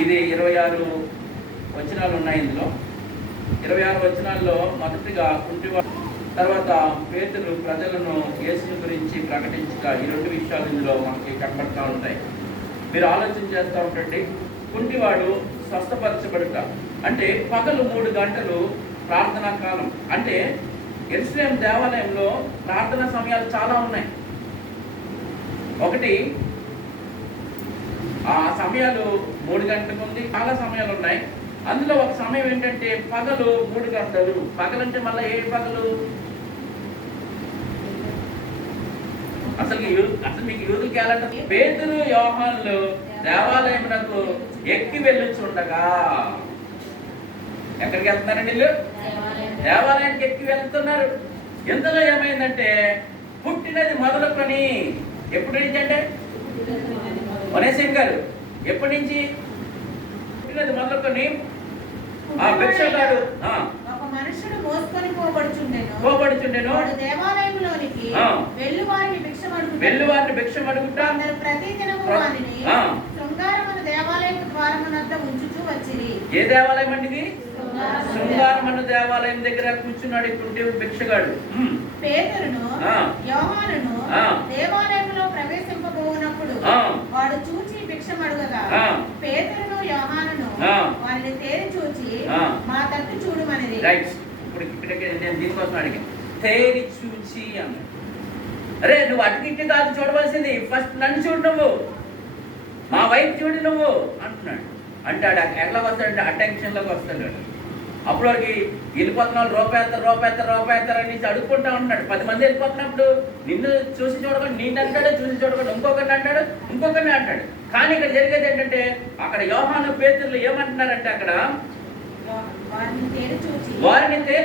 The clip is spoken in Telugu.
ఇది 26 వచనాలు ఉన్నాయి. ఇందులో 26 వచనాల్లో మొదటిగా కుంటివాడు, తర్వాత పేతురు ప్రజలను యేసుని గురించి ప్రకటించగా, ఈ రెండు విషయాలు ఇందులో మనకి కనబడుతూ ఉంటాయి. మీరు ఆలోచన చేస్తూ ఉండండి. కుంటివాడు స్వస్థపరచబడుట అంటే పగలు 3 గంటలు ప్రార్థనా కాలం. అంటే యెరూషలేము దేవాలయంలో ప్రార్థనా సమయాలు చాలా ఉన్నాయి. ఒకటి ఆ సమయాలు 3 గంటలకు ఉంది, చాలా సమయాలు ఉన్నాయి. అందులో ఒక సమయం ఏంటంటే పగలు 3 గంటలు. పగలంటే మళ్ళీ ఏ పగలు? అసలు మీకు యూదులకి వెళ్ళండి. పేతురు యోహానులు దేవాలయమునకు ఎక్కి వెళ్ళుచుండగా, ఎక్కడికి వెళ్తున్నారండి వీళ్ళు? దేవాలయానికి ఎక్కి వెళ్తున్నారు. ఇంతలో ఏమైందంటే పుట్టినది మొదలుకొని, ఎప్పటి నుంచి అంటే వనేశంకర్ ఎప్పటి నుంచి పుట్టినది మొదలుకొని ఆ భిక్షగాడు ఒక మనుషుడు మోసుకొని పోబడుచుండెను. దేవాలయంలోనికి వెల్లువారిని భిక్షం అడుగుతా ప్రతి దినము వానిని శృంగారమున దేవాలయపు ద్వారమునద్ద ఉంచుచూ వచ్చిరి. ఏ దేవాలయం అండి ఇది? శృంగారమున దేవాలయం దగ్గర కూర్చున్నాడు ఇప్పుడు భిక్షగాడు. పేతురును యోహానును దేవాలయంలో ప్రవేశింపబోనప్పుడు వాడు చూచి భిక్షం అడుగగా, పేతురును యోహానును వారిని తేరి చూచి మా తట్టు చూడమనిది. ఇప్పుడు ఇక్కడికి నేను దీనికోసం అడిగాను, తేరి చూచి అన్న. అరే నువ్వు అటుకిట్టి కాదు చూడవలసింది, ఫస్ట్ నన్ను చూడు, నువ్వు మా వైపు చూడు నువ్వు అంటున్నాడు. అంటే ఎట్లా వస్తాడంటే అటెన్షన్లోకి వస్తాడు. అప్పుడు వాడికి వెళ్ళిపోతున్న రూపాయస్తారు అని అడుక్కుంటా ఉంటున్నాడు. 10 మంది వెళ్ళిపోతున్నప్పుడు నిన్ను చూసి చూడకుండా, నిన్ను అంటాడు, చూసి చూడకుండా ఇంకొకరిని అంటాడు, ఇంకొకరిని అంటాడు. కానీ ఇక్కడ జరిగేది ఏంటంటే అక్కడ యోహాను పేతురులు ఏమంటున్నారంటే అక్కడ వారిని తేరి